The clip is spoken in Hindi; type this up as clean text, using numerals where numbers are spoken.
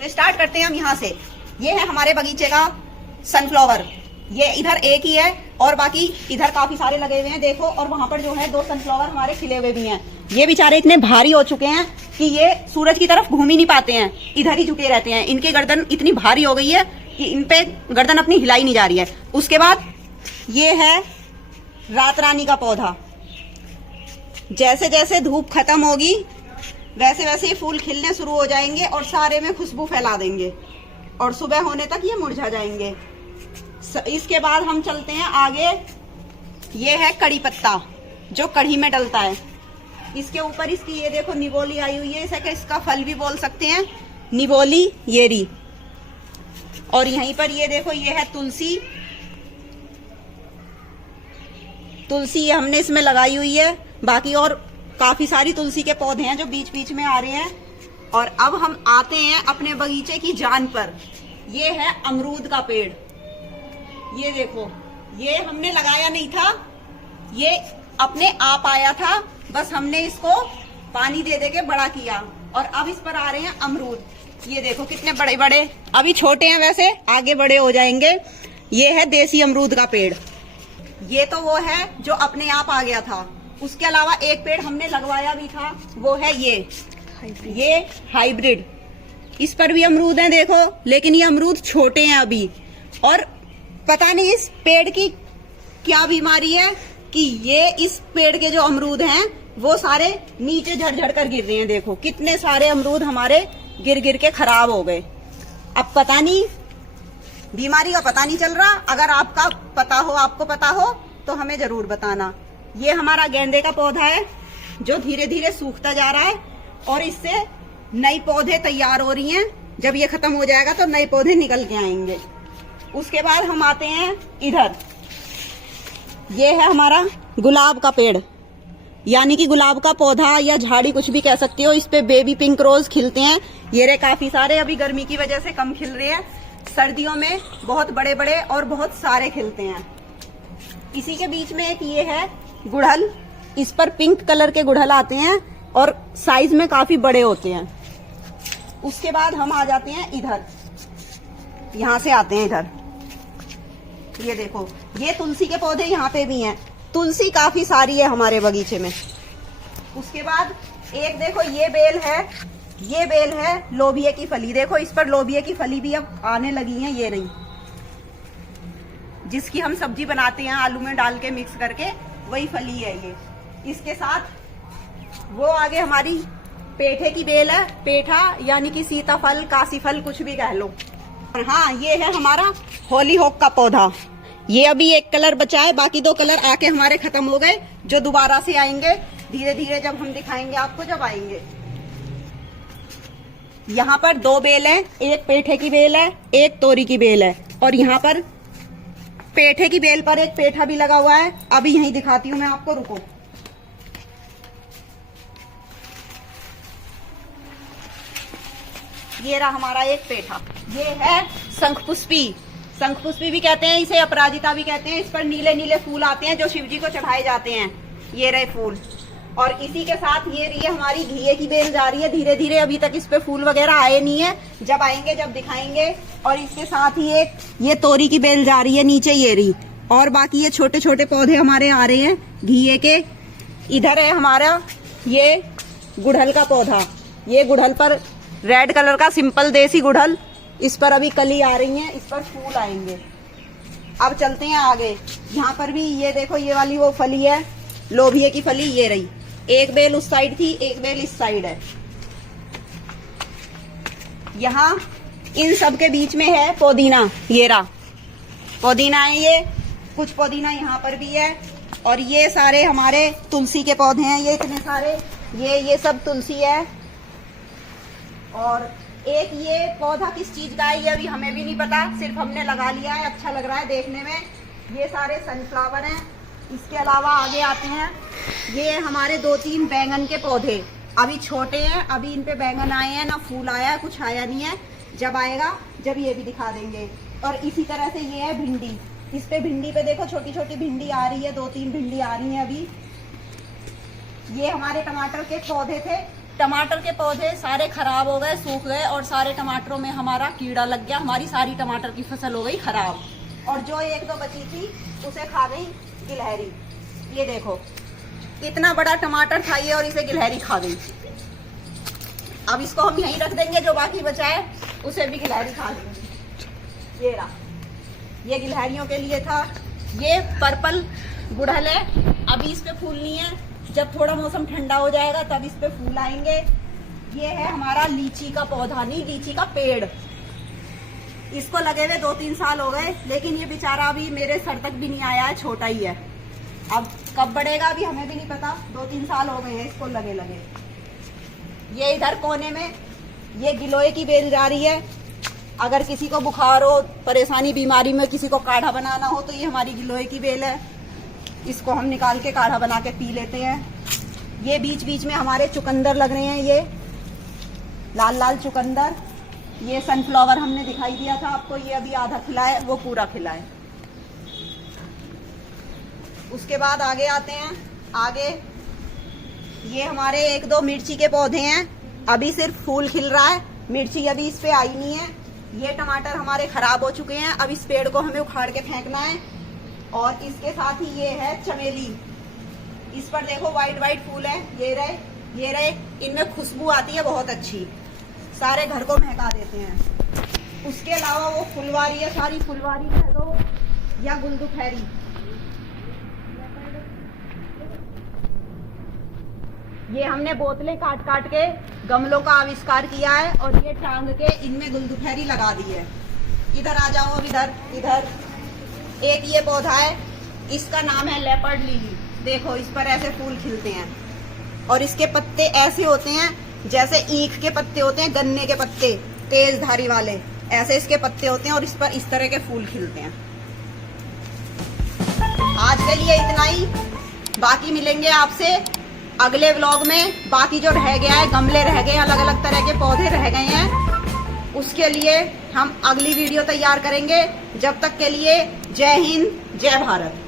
तो स्टार्ट करते हैं हम यहाँ से। ये है हमारे बगीचे का सनफ्लावर। ये इधर एक ही है और बाकी इधर काफी सारे लगे हुए हैं देखो। और वहां पर जो है 2 सनफ्लावर हमारे खिले हुए भी हैं। ये बेचारे इतने भारी हो चुके हैं कि ये सूरज की तरफ घूम ही नहीं पाते हैं, इधर ही झुके रहते हैं। इनकी गर्दन इतनी भारी हो गई है कि इन पे गर्दन अपनी हिलाई नहीं जा रही है। उसके बाद ये है रात रानी का पौधा। जैसे जैसे धूप खत्म होगी वैसे वैसे ही फूल खिलने शुरू हो जाएंगे और सारे में खुशबू फैला देंगे और सुबह होने तक ये मुरझा जाएंगे। इसके बाद हम चलते हैं आगे। ये है कड़ी पत्ता जो कढ़ी में डलता है। इसके ऊपर इसकी ये देखो निबोली आई हुई है। इसे इसका फल भी बोल सकते हैं, निबोली येरी। और यहीं पर ये देखो ये है तुलसी। तुलसी ये हमने इसमें लगाई हुई है। बाकी और काफी सारी तुलसी के पौधे हैं जो बीच बीच में आ रहे हैं। और अब हम आते हैं अपने बगीचे की जान पर। ये है अमरूद का पेड़। ये देखो ये हमने लगाया नहीं था, ये अपने आप आया था। बस हमने इसको पानी दे दे के बड़ा किया और अब इस पर आ रहे हैं अमरूद। ये देखो कितने बड़े बड़े, अभी छोटे हैं वैसे आगे बड़े हो जाएंगे। ये है देसी अमरूद का पेड़। ये तो वो है जो अपने आप आ गया था। उसके अलावा एक पेड़ हमने लगवाया भी था, वो है ये हाइब्रिड। इस पर भी अमरूद हैं देखो, लेकिन ये अमरूद छोटे हैं अभी। और पता नहीं इस पेड़ की क्या बीमारी है कि ये इस पेड़ के जो अमरूद हैं वो सारे नीचे झड़ कर गिर रहे हैं। देखो कितने सारे अमरूद हमारे गिर गिर के खराब हो गए। अब पता नहीं बीमारी का पता नहीं चल रहा। अगर आपका पता हो, आपको पता हो तो हमें जरूर बताना। ये हमारा गेंदे का पौधा है जो धीरे धीरे सूखता जा रहा है और इससे नए पौधे तैयार हो रही हैं। जब ये खत्म हो जाएगा तो नए पौधे निकल के आएंगे। उसके बाद हम आते हैं इधर। ये है हमारा गुलाब का पेड़, यानी कि गुलाब का पौधा या झाड़ी कुछ भी कह सकते हो। इस पे बेबी पिंक रोज खिलते हैं। ये रहे काफी सारे, अभी गर्मी की वजह से कम खिल रहे हैं। सर्दियों में बहुत बड़े बड़े और बहुत सारे खिलते हैं। इसी के बीच में एक ये है गुड़हल। इस पर पिंक कलर के गुड़हल आते हैं और साइज में काफी बड़े होते हैं। उसके बाद हम आ जाते हैं इधर, यहाँ से आते हैं इधर। ये देखो ये तुलसी के पौधे यहाँ पे भी हैं। तुलसी काफी सारी है हमारे बगीचे में। उसके बाद एक देखो ये बेल है, ये बेल है लोबिया की फली। देखो इस पर लोबिया की फली भी अब आने लगी है। ये रही जिसकी हम सब्जी बनाते हैं आलू में डाल के मिक्स करके, वही फली है ये। इसके साथ वो आगे हमारी पेठे की बेल है। पेठा यानी कि सीताफल, काशीफल कुछ भी कह लो। और हाँ ये है हमारा होली होक का पौधा। ये अभी एक कलर बचा है, बाकी 2 कलर आके हमारे खत्म हो गए, जो दोबारा से आएंगे धीरे धीरे जब हम दिखाएंगे आपको जब आएंगे। यहाँ पर 2 बेल है, एक पेठे की बेल है, एक तोरी की बेल है। और यहाँ पर पेठे की बेल पर एक पेठा भी लगा हुआ है। अभी यहीं दिखाती हूँ मैं आपको, रुको। ये रहा हमारा एक पेठा। ये है शंखपुष्पी। शंखपुष्पी भी कहते हैं इसे, अपराजिता भी कहते हैं। इस पर नीले नीले फूल आते हैं जो शिवजी को चढ़ाए जाते हैं। ये रहे फूल। और इसी के साथ ये रही है हमारी घिये की बेल जा रही है धीरे धीरे। अभी तक इस पे फूल वगैरह आए नहीं है, जब आएंगे जब दिखाएंगे। और इसके साथ ही एक ये तोरी की बेल जा रही है नीचे, ये रही। और बाकी ये छोटे छोटे पौधे हमारे आ रहे हैं घिये के। इधर है हमारा ये गुड़हल का पौधा। ये गुड़हल पर रेड कलर का सिंपल देसी गुड़हल, इस पर अभी कली आ रही है, इस पर फूल आएंगे। अब चलते हैं आगे। यहाँ पर भी ये देखो ये वाली वो फली है लोबिये की फली। ये रही, एक बेल उस साइड थी, एक बेल इस साइड है। यहाँ इन सब के बीच में है पुदीना। ये रहा पुदीना है, ये कुछ पुदीना यहाँ पर भी है। और ये सारे हमारे तुलसी के पौधे हैं। ये इतने सारे, ये सब तुलसी है। और एक ये पौधा किस चीज का है ये अभी हमें भी नहीं पता, सिर्फ हमने लगा लिया है, अच्छा लग रहा है देखने में। ये सारे सनफ्लावर हैं। इसके अलावा आगे आते हैं, ये हमारे 2-3 बैंगन के पौधे अभी छोटे हैं। अभी इन पे बैंगन आए हैं, ना फूल आया है, कुछ आया नहीं है। जब आएगा जब ये भी दिखा देंगे। और इसी तरह से ये है भिंडी। इस पे भिंडी पे देखो छोटी छोटी भिंडी आ रही है, 2-3 भिंडी आ रही है अभी। ये हमारे टमाटर के पौधे थे, टमाटर के पौधे सारे खराब हो गए, सूख गए और सारे टमाटरों में हमारा कीड़ा लग गया, हमारी सारी टमाटर की फसल हो गई खराब। और जो एक दो बची थी उसे खा गई गिलहरी। ये देखो इतना बड़ा टमाटर था ये और इसे गिलहरी खा गई। अब इसको हम यहीं रख देंगे, जो बाकी बचा है उसे भी गिलहरी खा लेंगे। ये रहा, ये गिलहरियों के लिए था। ये पर्पल गुड़हल है, अभी इस पे फूल नहीं है, जब थोड़ा मौसम ठंडा हो जाएगा तब इस पे फूल आएंगे। ये है हमारा लीची का पौधा, नहीं लीची का पेड़। इसको लगे हुए 2-3 साल हो गए, लेकिन ये बेचारा अभी मेरे सर तक भी नहीं आया है, छोटा ही है। अब कब बढ़ेगा अभी हमें भी नहीं पता, 2-3 साल हो गए हैं इसको लगे लगे। ये इधर कोने में ये गिलोय की बेल जा रही है। अगर किसी को बुखार हो, परेशानी, बीमारी में किसी को काढ़ा बनाना हो तो ये हमारी गिलोय की बेल है, इसको हम निकाल के काढ़ा बना के पी लेते हैं। ये बीच बीच में हमारे चुकंदर लग रहे हैं, ये लाल लाल चुकंदर। ये सनफ्लावर हमने दिखाई दिया था आपको, ये अभी आधा खिला है, वो पूरा खिला है। उसके बाद आगे आते हैं। आगे ये हमारे 1-2 मिर्ची के पौधे हैं, अभी सिर्फ फूल खिल रहा है, मिर्ची अभी इस पे आई नहीं है। ये टमाटर हमारे खराब हो चुके हैं, अब इस पेड़ को हमें उखाड़ के फेंकना है। और इसके साथ ही ये है चमेली, इस पर देखो वाइट वाइट फूल है, ये रहे, इनमें खुशबू आती है बहुत अच्छी, सारे घर को महका देते हैं। उसके अलावा वो फुलवारी है, सारी फुलवारी कह दो या गुलदुफेरी। ये हमने बोतलें काट काट के गमलों का आविष्कार किया है और ये टांग के इनमें गुलदुफेरी लगा दी है। इधर आ जाओ, अब इधर एक ये पौधा है, इसका नाम है लेपर्ड लिली। देखो इस पर ऐसे फूल खिलते हैं और इसके पत्ते ऐसे होते हैं जैसे ईख के पत्ते होते हैं, गन्ने के पत्ते तेज धारी वाले, ऐसे इसके पत्ते होते हैं और इस पर इस तरह के फूल खिलते हैं। आज के लिए इतना ही, बाकी मिलेंगे आपसे अगले व्लॉग में। बाकी जो रह गया है, गमले रह गए, अलग अलग तरह के पौधे रह गए हैं, उसके लिए हम अगली वीडियो तैयार करेंगे। जब तक के लिए जय हिंद, जय भारत।